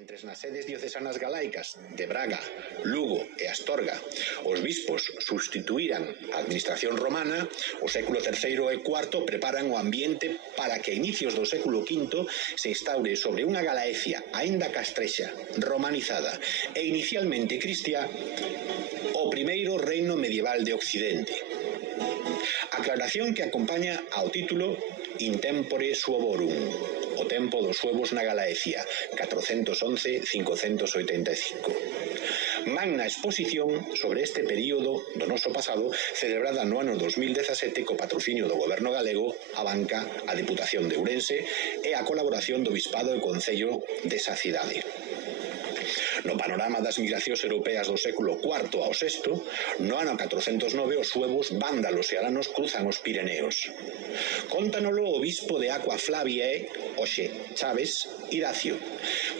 Mentres nas sedes diocesanas galaicas de Braga, Lugo e Astorga os bispos substituíran a administración romana, o século III e IV preparan o ambiente para que a inicios do século V se instaure sobre unha Galaecia aínda castrexa, romanizada e inicialmente cristiá o primeiro reino medieval de Occidente. Aclaración que acompaña ao título In tempore suovorum, o tempo dos suevos na Galaecia, 411-585. Magna exposición sobre este período do noso pasado, celebrada no ano 2017 co patrocinio do Goberno galego, a Banca, a Diputación de Ourense e a colaboración do Bispado e Concello desa cidade. No panorama das migracións europeas do século IV ao VI, no ano 409 os suevos, vándalos e alanos cruzan os Pireneos. Cóntanolo o bispo de Aqua Flaviae, hoxe Chaves, Iracio,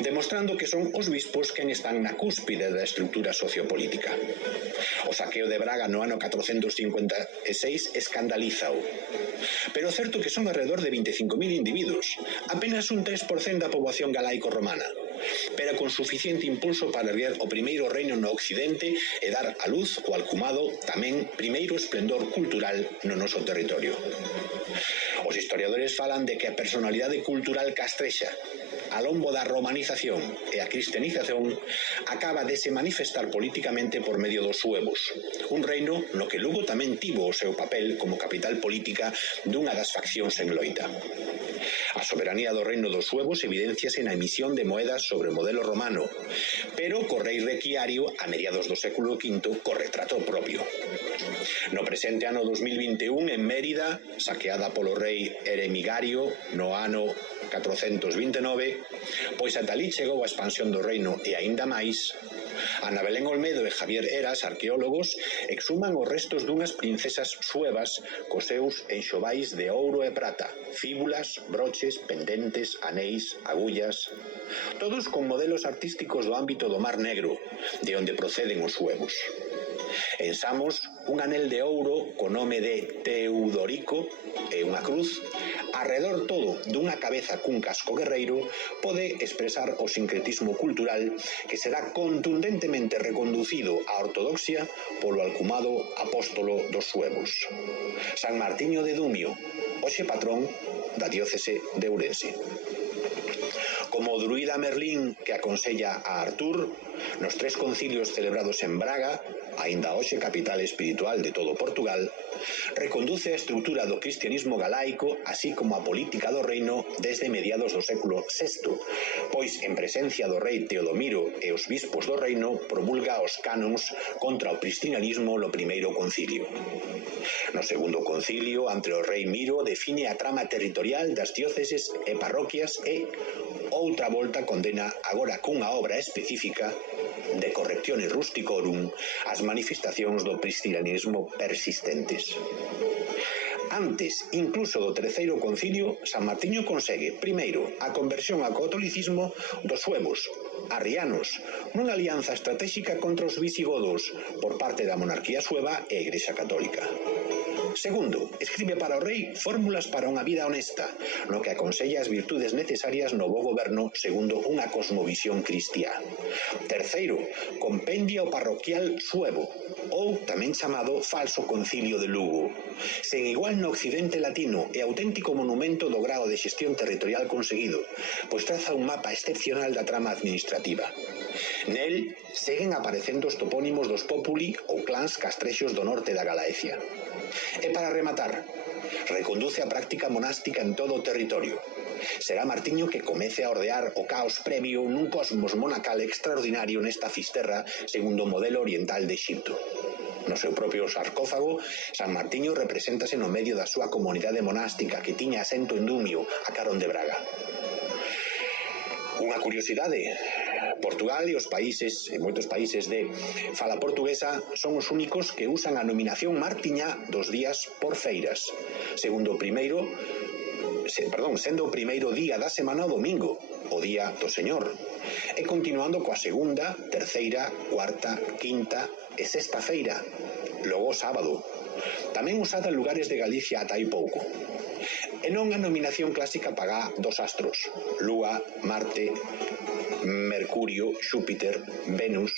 demostrando que son os bispos quen están na cúspide da estrutura sociopolítica. O saqueo de Braga no ano 456 escandalízao. Pero certo que son alrededor de 25.000 individuos, apenas un 3% da poboación galaico-romana, pero con suficiente impulso para erguer o primeiro reino no Occidente e dar a luz o alcumado tamén primeiro esplendor cultural no noso territorio. Os historiadores falan de que a personalidade cultural castrexa, a lombo da romanización e a cristianización, acaba de se manifestar políticamente por medio dos suevos, un reino no que Lugo tamén tivo o seu papel como capital política dunha das faccións en loita. A soberanía do reino dos suevos evidenciase na emisión de moedas sobre o modelo romano, pero co rei Requiario a mediados do século V co retrato propio. No presente ano 2021 en Mérida, saqueada polo rei Eremigario no ano 429, pois ata alí chegou a expansión do reino e aínda máis, Ana Belén Olmedo e Javier Eras, arqueólogos, exhuman os restos dunhas princesas suevas cos seus enxovais de ouro e prata, fíbulas, broches, pendentes, anéis, agullas, todos con modelos artísticos do ámbito do Mar Negro, de onde proceden os suevos. En Samos, un anel de ouro co nome de Teudorico e unha cruz, arredor todo dunha cabeza cun casco guerreiro, pode expresar o sincretismo cultural que será contundentemente reconducido á ortodoxia polo alcumado apóstolo dos suevos. San Martiño de Dumio, hoxe patrón da diócese de Ourense. Como o druida Merlín que aconsella a Artur, nos 3 concilios celebrados en Braga, aínda hoxe capital espiritual de todo Portugal, reconduce a estrutura do cristianismo galaico, así como a política do reino desde mediados do século VI, pois en presencia do rei Teodomiro e os bispos do reino promulga os canons contra o cristianismo no primeiro concilio. No segundo concilio, ante o rei Miro, define a trama territorial das dióceses e parroquias e, outra volta, condena agora cunha obra específica de Correctione Rusticorum as manifestacións do cristianismo persistentes. Antes, incluso do terceiro concilio, San Martiño consegue, primeiro, a conversión ao catolicismo dos suevos, arrianos, nunha alianza estratégica contra os visigodos por parte da monarquía sueva e a Igrexa Católica. Segundo, escribe para o rei fórmulas para unha vida honesta, no que aconsella as virtudes necesarias no bo goberno segundo unha cosmovisión cristiá. Terceiro, compendia o parroquial suevo, ou tamén chamado Falso Concilio de Lugo, sen igual no occidente latino e auténtico monumento do grao de xestión territorial conseguido, pois traza un mapa excepcional da trama administrativa. Nel seguen aparecendo os topónimos dos populi ou clans castrexos do norte da Galaecia. E para rematar, reconduce a práctica monástica en todo o territorio. Será Martiño que comece a ordear o caos previo nun cosmos monacal extraordinario nesta fisterra segundo o modelo oriental de Exipto. No seu propio sarcófago, San Martiño represéntase no medio da súa comunidade monástica que tiña asento en Dumio, a carón de Braga. Unha curiosidade, Portugal e os países, e moitos países de fala portuguesa, son os únicos que usan a nominación martiñá dos días por feiras, sendo o primeiro día da semana o domingo, o día do Señor, e continuando coa segunda, terceira, cuarta, quinta e sexta feira, logo sábado, tamén usada en lugares de Galicia ata hai pouco. E non a nominación clásica pagá dos astros: Lúa, Marte, Mercurio, Xúpiter, Venus.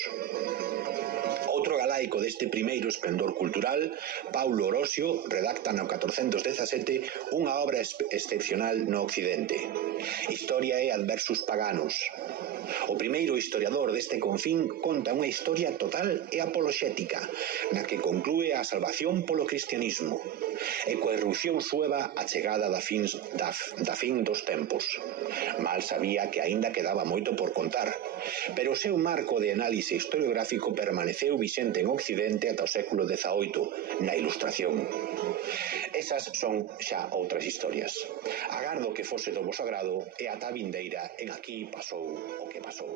Outro galaico deste primeiro esplendor cultural, Paulo Orosio, redacta no 417 unha obra excepcional no Occidente, Historiae adversus Paganos. O primeiro historiador deste confín conta unha historia total e apoloxética, na que conclúe a salvación polo cristianismo, e coa irrupción sueva a chegada da fin dos tempos. Mal sabía que aínda quedaba moito por contar, pero o seu marco de análise historiográfico permaneceu vixente en Occidente ata o século XVIII, na Ilustración. Esas son xa outras historias. Agardo que fose do voso agrado e ata a vindeira en Aquí pasou o que pasou.